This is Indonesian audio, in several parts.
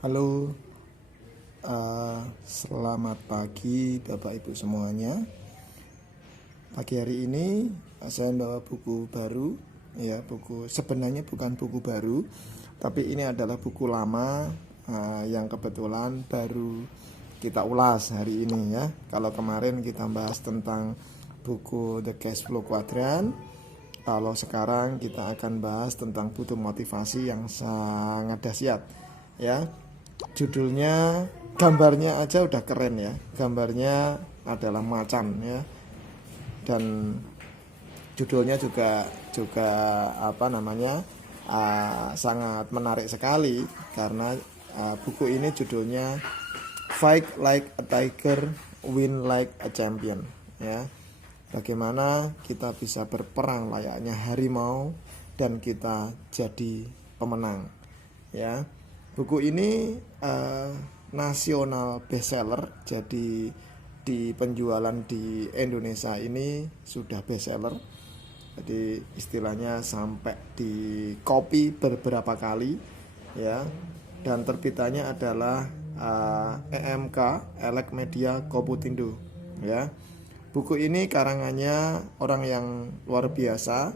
Halo, selamat pagi Bapak Ibu semuanya. Pagi hari ini saya membawa buku baru, ya buku sebenarnya bukan buku baru, tapi ini adalah buku lama yang kebetulan baru kita ulas hari ini ya. Kalau kemarin kita bahas tentang buku The Cash Flow Quadrant, kalau sekarang kita akan bahas tentang butuh motivasi yang sangat dahsyat ya. Judulnya, gambarnya aja udah keren ya. Gambarnya adalah macan ya. Dan judulnya juga sangat menarik sekali karena buku ini judulnya Fight Like a Tiger, Win Like a Champion ya. Bagaimana kita bisa berperang layaknya harimau dan kita jadi pemenang ya. Buku ini nasional bestseller, jadi di penjualan di Indonesia ini sudah bestseller. Jadi istilahnya sampai di copy beberapa kali ya. Dan terbitannya adalah EMK, Elek Media Komputindo ya. Buku ini karangannya orang yang luar biasa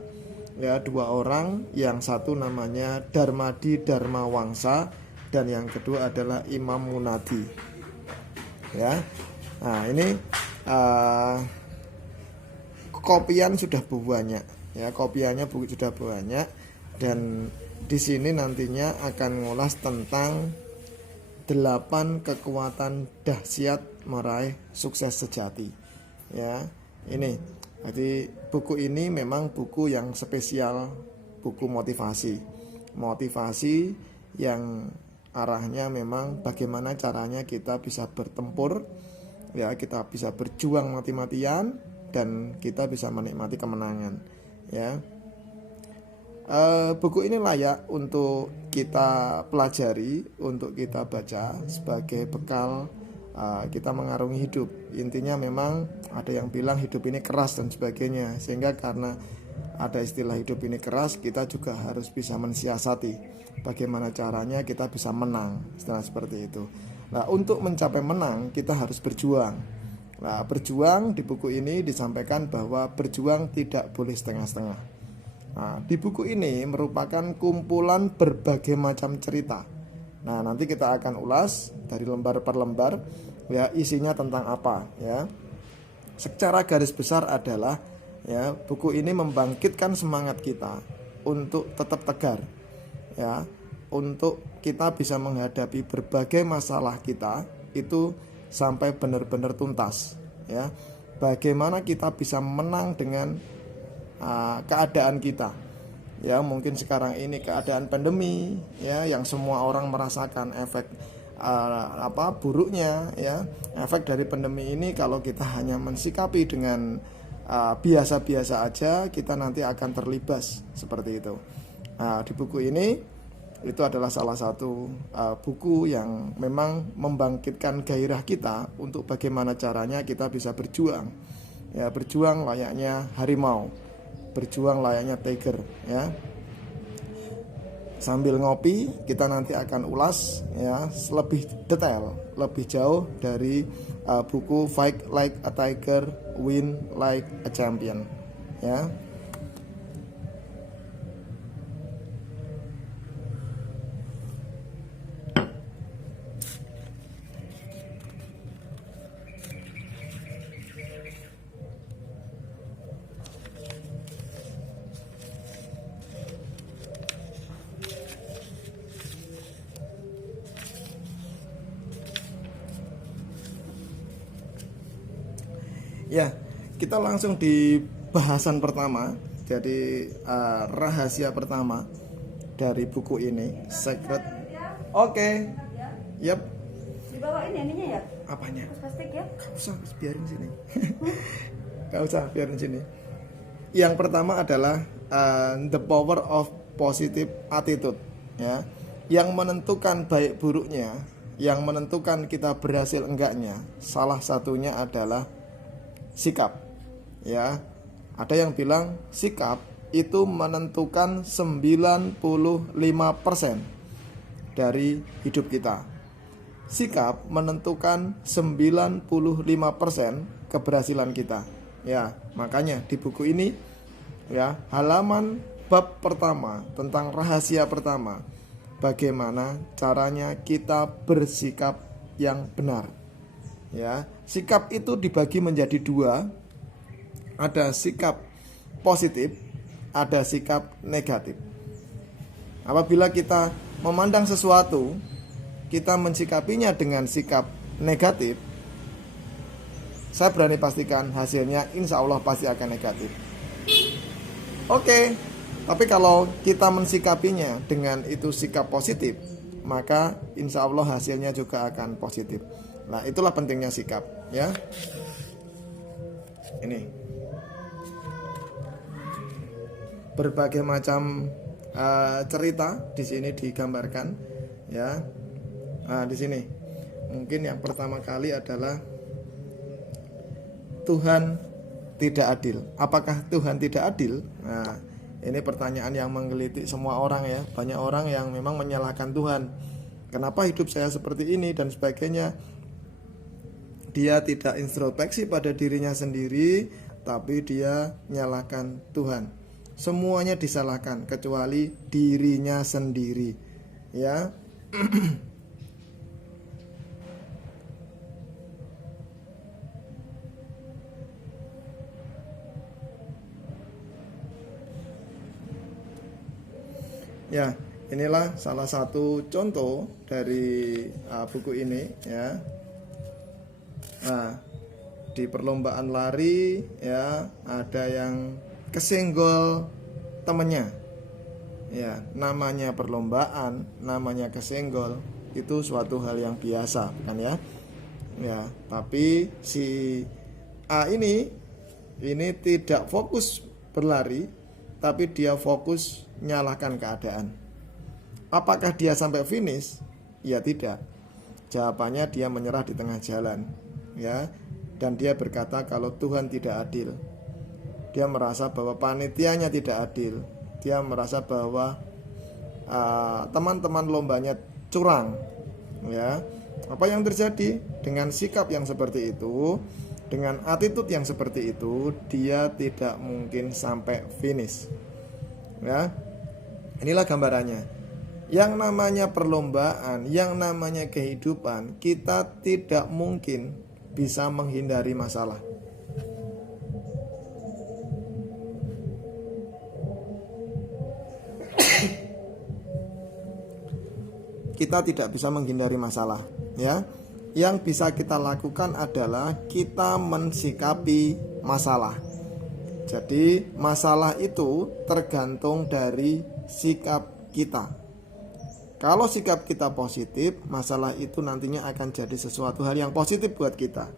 ya, dua orang, yang satu namanya Darmadi Darmawangsa dan yang kedua adalah Imam Munadi ya. Nah ini kopian sudah banyak ya, kopiannya sudah banyak, dan di sini nantinya akan ngulas tentang 8 kekuatan dahsyat meraih sukses sejati ya. Ini jadi buku ini memang buku yang spesial, buku motivasi yang arahnya memang bagaimana caranya kita bisa bertempur ya, kita bisa berjuang mati-matian dan kita bisa menikmati kemenangan ya. Buku ini layak untuk kita pelajari, untuk kita baca sebagai bekal kita mengarungi hidup. Intinya memang ada yang bilang hidup ini keras dan sebagainya, sehingga karena ada istilah hidup ini keras, kita juga harus bisa mensiasati bagaimana caranya kita bisa menang, istilah seperti itu. Nah, untuk mencapai menang kita harus berjuang. Nah, berjuang di buku ini disampaikan bahwa berjuang tidak boleh setengah-setengah. Nah, di buku ini merupakan kumpulan berbagai macam cerita. Nah, nanti kita akan ulas dari lembar per lembar ya, isinya tentang apa ya. Secara garis besar adalah ya, buku ini membangkitkan semangat kita untuk tetap tegar ya, untuk kita bisa menghadapi berbagai masalah kita itu sampai benar-benar tuntas ya. Bagaimana kita bisa menang dengan keadaan kita ya. Mungkin sekarang ini keadaan pandemi ya, yang semua orang merasakan efek buruknya ya. Efek dari pandemi ini kalau kita hanya mensikapi dengan biasa-biasa aja, kita nanti akan terlibas seperti itu. Di buku ini itu adalah salah satu buku yang memang membangkitkan gairah kita untuk bagaimana caranya kita bisa berjuang ya, berjuang layaknya harimau, berjuang layaknya tiger ya. Sambil ngopi kita nanti akan ulas ya lebih detail, lebih jauh dari buku Fight Like a Tiger, Win Like a Champion ya. Ya, kita langsung di bahasan pertama. Jadi rahasia pertama dari buku ini, Secret. Oke. Yap. Dibawain ya ininya ya? Apanya? Plastik ya? Gak usah, biarin sini. Gak usah, biarin sini. Yang pertama adalah the power of positive attitude ya. Yang menentukan baik buruknya, yang menentukan kita berhasil enggaknya, salah satunya adalah sikap ya. Ada yang bilang sikap itu menentukan 95% dari hidup kita sikap menentukan 95% keberhasilan kita. Ya, makanya di buku ini ya, halaman bab pertama tentang rahasia pertama, bagaimana caranya kita bersikap yang benar. Ya, sikap itu dibagi menjadi dua. Ada sikap positif, ada sikap negatif. Apabila kita memandang sesuatu, kita mensikapinya dengan sikap negatif, saya berani pastikan hasilnya insya Allah pasti akan negatif. Oke, tapi kalau kita mensikapinya dengan itu sikap positif, maka insya Allah hasilnya juga akan positif. Nah, itulah pentingnya sikap, ya. Ini berbagai macam cerita di sini digambarkan, ya. Nah, di sini mungkin yang pertama kali adalah Tuhan tidak adil. Apakah Tuhan tidak adil? Nah, ini pertanyaan yang menggelitik semua orang, ya. Banyak orang yang memang menyalahkan Tuhan. Kenapa hidup saya seperti ini dan sebagainya. Dia tidak introspeksi pada dirinya sendiri, tapi dia menyalahkan Tuhan. Semuanya disalahkan kecuali dirinya sendiri, ya. Ya, inilah salah satu contoh dari buku ini, ya. Nah, di perlombaan lari, ya, ada yang kesenggol temennya. Ya, namanya perlombaan, namanya kesenggol, itu suatu hal yang biasa, bukan ya? Ya, tapi si A ini tidak fokus berlari, tapi dia fokus menyalahkan keadaan. Apakah dia sampai finish? Ya tidak. Jawabannya dia menyerah di tengah jalan, ya. Dan dia berkata kalau Tuhan tidak adil. Dia merasa bahwa panitianya tidak adil. Dia merasa bahwa teman-teman lombanya curang, ya. Apa yang terjadi dengan sikap yang seperti itu, dengan attitude yang seperti itu, dia tidak mungkin sampai finish, ya. Inilah gambarannya. Yang namanya perlombaan, yang namanya kehidupan, kita tidak mungkin bisa menghindari masalah. Kita tidak bisa menghindari masalah, ya. Yang bisa kita lakukan adalah kita mensikapi masalah. Jadi masalah itu tergantung dari sikap kita. Kalau sikap kita positif, masalah itu nantinya akan jadi sesuatu hal yang positif buat kita.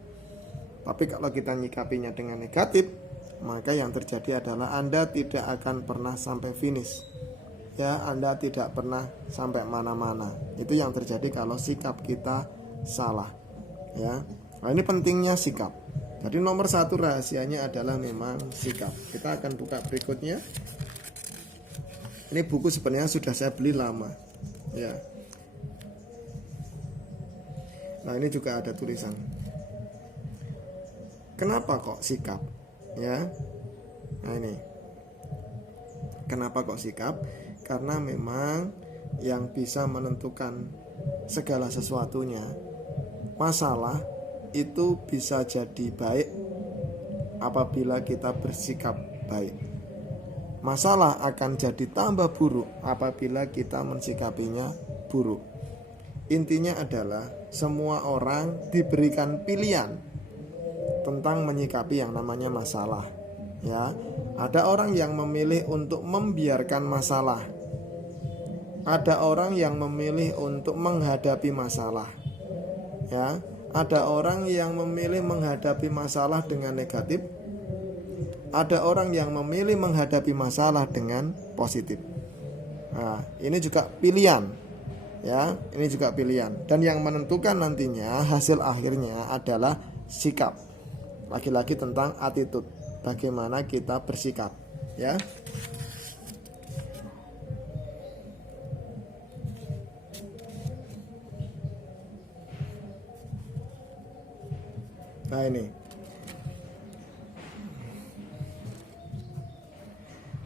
Tapi kalau kita nyikapinya dengan negatif, maka yang terjadi adalah Anda tidak akan pernah sampai finish. Ya, Anda tidak pernah sampai mana-mana. Itu yang terjadi kalau sikap kita salah, ya. Nah, ini pentingnya sikap. Jadi nomor satu rahasianya adalah memang sikap. Kita akan buka berikutnya. Ini buku sebenarnya sudah saya beli lama, ya. Nah, ini juga ada tulisan. Kenapa kok sikap, ya? Nah, ini. Kenapa kok sikap? Karena memang yang bisa menentukan segala sesuatunya, masalah itu bisa jadi baik apabila kita bersikap baik. Masalah akan jadi tambah buruk apabila kita mensikapinya buruk. Intinya adalah semua orang diberikan pilihan tentang menyikapi yang namanya masalah, ya. Ada orang yang memilih untuk membiarkan masalah. Ada orang yang memilih untuk menghadapi masalah, ya. Ada orang yang memilih menghadapi masalah dengan negatif. Ada orang yang memilih menghadapi masalah dengan positif. Nah, ini juga pilihan, ya. Ini juga pilihan. Dan yang menentukan nantinya hasil akhirnya adalah sikap. Lagi-lagi tentang attitude, bagaimana kita bersikap, ya. Nah ini,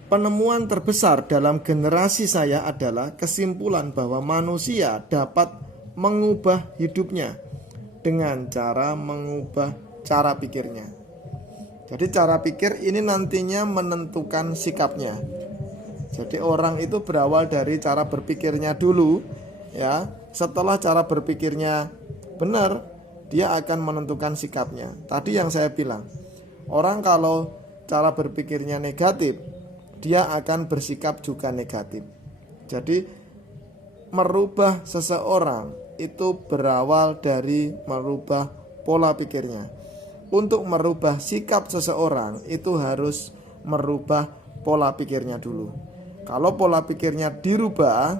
penemuan terbesar dalam generasi saya adalah kesimpulan bahwa manusia dapat mengubah hidupnya dengan cara mengubah cara pikirnya. Jadi cara pikir ini nantinya menentukan sikapnya. Jadi orang itu berawal dari cara berpikirnya dulu, ya. Setelah cara berpikirnya benar, dia akan menentukan sikapnya. Tadi yang saya bilang, orang kalau cara berpikirnya negatif, dia akan bersikap juga negatif. Jadi merubah seseorang itu berawal dari merubah pola pikirnya. Untuk merubah sikap seseorang itu harus merubah pola pikirnya dulu. Kalau pola pikirnya dirubah,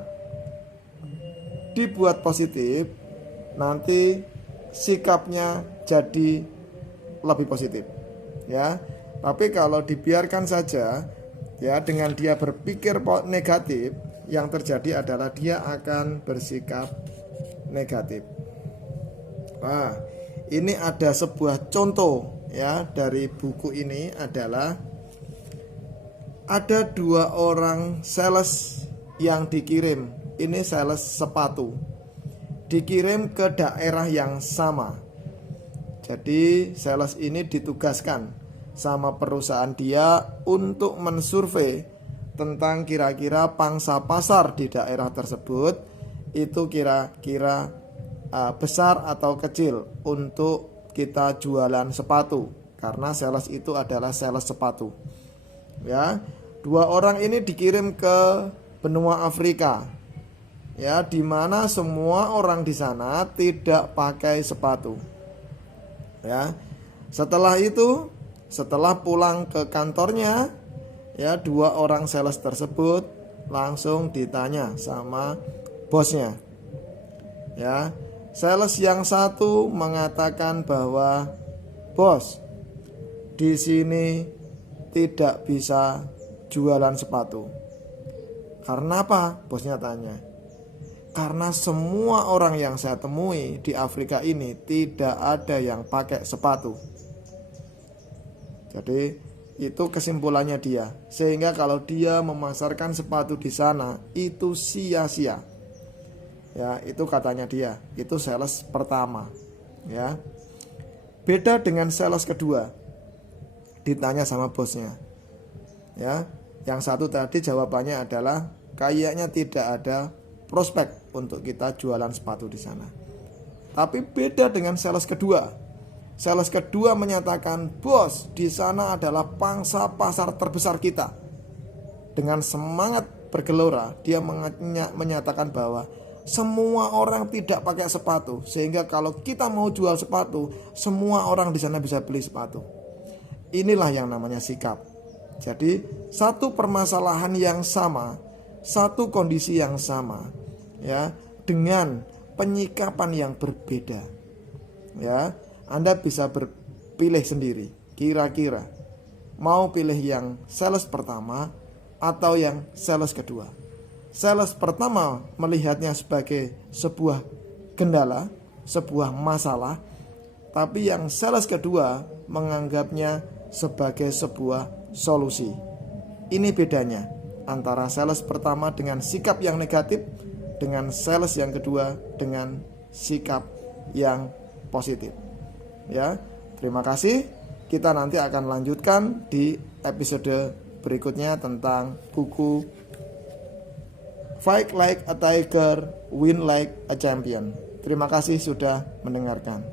dibuat positif, nanti sikapnya jadi lebih positif, ya. Tapi kalau dibiarkan saja, ya, dengan dia berpikir negatif, yang terjadi adalah dia akan bersikap negatif. Nah, ini ada sebuah contoh, ya, dari buku ini adalah ada 2 orang sales yang dikirim. Ini sales sepatu, dikirim ke daerah yang sama. Jadi sales ini ditugaskan sama perusahaan dia untuk mensurvei tentang kira-kira pangsa pasar di daerah tersebut itu kira-kira besar atau kecil untuk kita jualan sepatu, karena sales itu adalah sales sepatu, ya. 2 orang ini dikirim ke benua Afrika, ya, di mana semua orang di sana tidak pakai sepatu, ya. Setelah itu, setelah pulang ke kantornya, ya, 2 orang sales tersebut langsung ditanya sama bosnya, ya. Sales yang satu mengatakan bahwa, "Bos, di sini tidak bisa jualan sepatu." "Karena apa?" bosnya tanya. "Karena semua orang yang saya temui di Afrika ini tidak ada yang pakai sepatu." Jadi itu kesimpulannya dia. Sehingga kalau dia memasarkan sepatu di sana itu sia-sia. Ya, itu katanya dia. Itu sales pertama, ya. Beda dengan sales kedua. Ditanya sama bosnya, ya. Yang satu tadi jawabannya adalah kayaknya tidak ada prospek untuk kita jualan sepatu di sana. Tapi beda dengan sales kedua. Sales kedua menyatakan, "Bos, di sana adalah pangsa pasar terbesar kita." Dengan semangat bergelora, dia menyatakan bahwa semua orang tidak pakai sepatu, sehingga kalau kita mau jual sepatu, semua orang di sana bisa beli sepatu. Inilah yang namanya sikap. Jadi satu permasalahan yang sama, satu kondisi yang sama, ya, dengan penyikapan yang berbeda, ya. Anda bisa berpilih sendiri, kira-kira mau pilih yang sales pertama atau yang sales kedua. Sales pertama melihatnya sebagai sebuah kendala, sebuah masalah, tapi yang sales kedua menganggapnya sebagai sebuah solusi. Ini bedanya antara sales pertama dengan sikap yang negatif dengan sales yang kedua dengan sikap yang positif. Ya, terima kasih. Kita nanti akan lanjutkan di episode berikutnya tentang buku Fight Like a Tiger, Win Like a Champion. Terima kasih sudah mendengarkan.